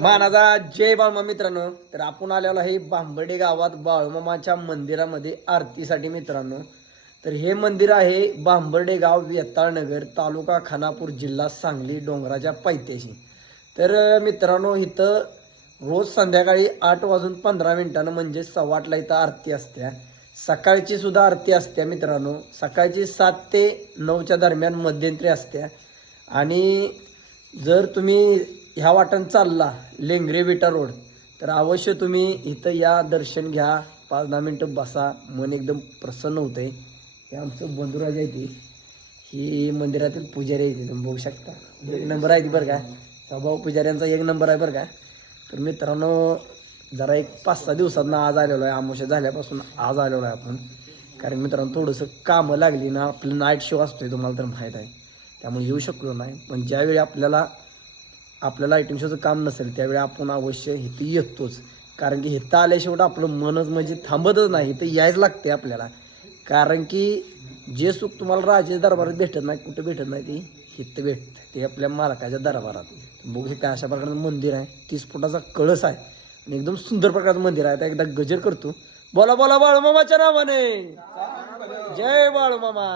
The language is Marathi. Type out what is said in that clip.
मानाचा जय बाळमा मित्रांनो. तर आपण आलेलो आहे बांबर्डे गावात बाळूमामाच्या मंदिरामध्ये आरतीसाठी मित्रांनो. तर हे मंदिर आहे बांबर्डे गाव, वेताळ नगर, तालुका खानापूर, जिल्हा सांगली, डोंगराच्या पायथ्याशी. तर मित्रांनो, इथं रोज संध्याकाळी 8:15 म्हणजे 8:15 इथं आरती असत्या. सकाळची सुद्धा आरती असत्या मित्रांनो. सकाळची 7 ते 9च्या दरम्यान मध्यंतरी असत्या. आणि जर तुम्ही ह्या वाटण चालला लेंगरे विटा रोड, तर अवश्य तुम्ही इथं या, दर्शन घ्या, 5-10 मिनटं बसा, मन एकदम प्रसन्न होतंय. हे आमचं बंधुराज आहे ती, ही मंदिरातील पुजारी आहे ती, तुम्ही बघू शकता. एक नंबर आहे ती बरं का, स्वभाव पुजाऱ्यांचा एक नंबर आहे बरं का. तर मित्रांनो, जरा एक 5-6 दिवसातनं आज आलेलो आहे, आमुष्या झाल्यापासून आज आलेलो आहे आपण. कारण मित्रांनो थोडंसं कामं लागली ना, आपलं नाईट शो असतोय तुम्हाला तर माहीत आहे, त्यामुळे येऊ शकलो नाही. पण ज्यावेळी आपल्या लाईटिंग शोचं काम नसेल त्यावेळी आपण अवश्य इथं येतोच. कारण की इथं आल्याशिवाय आपलं मनच म्हणजे थांबतच नाही, इथं यायच लागते आपल्याला. कारण की जे सुख तुम्हाला राजाच्या दरबारात भेटत नाही, कुठं भेटत नाही, ते इथं भेटतं, ते आपल्या मालकाच्या दरबारात. बघू हे काय अशा प्रकारचं मंदिर आहे. 30 फुटाचा कळस आहे आणि एकदम सुंदर प्रकारचं मंदिर आहे. आता एकदा गजर करतो. बोला बोला बाळूमामाच्या नावाने, जय बाळूमामा.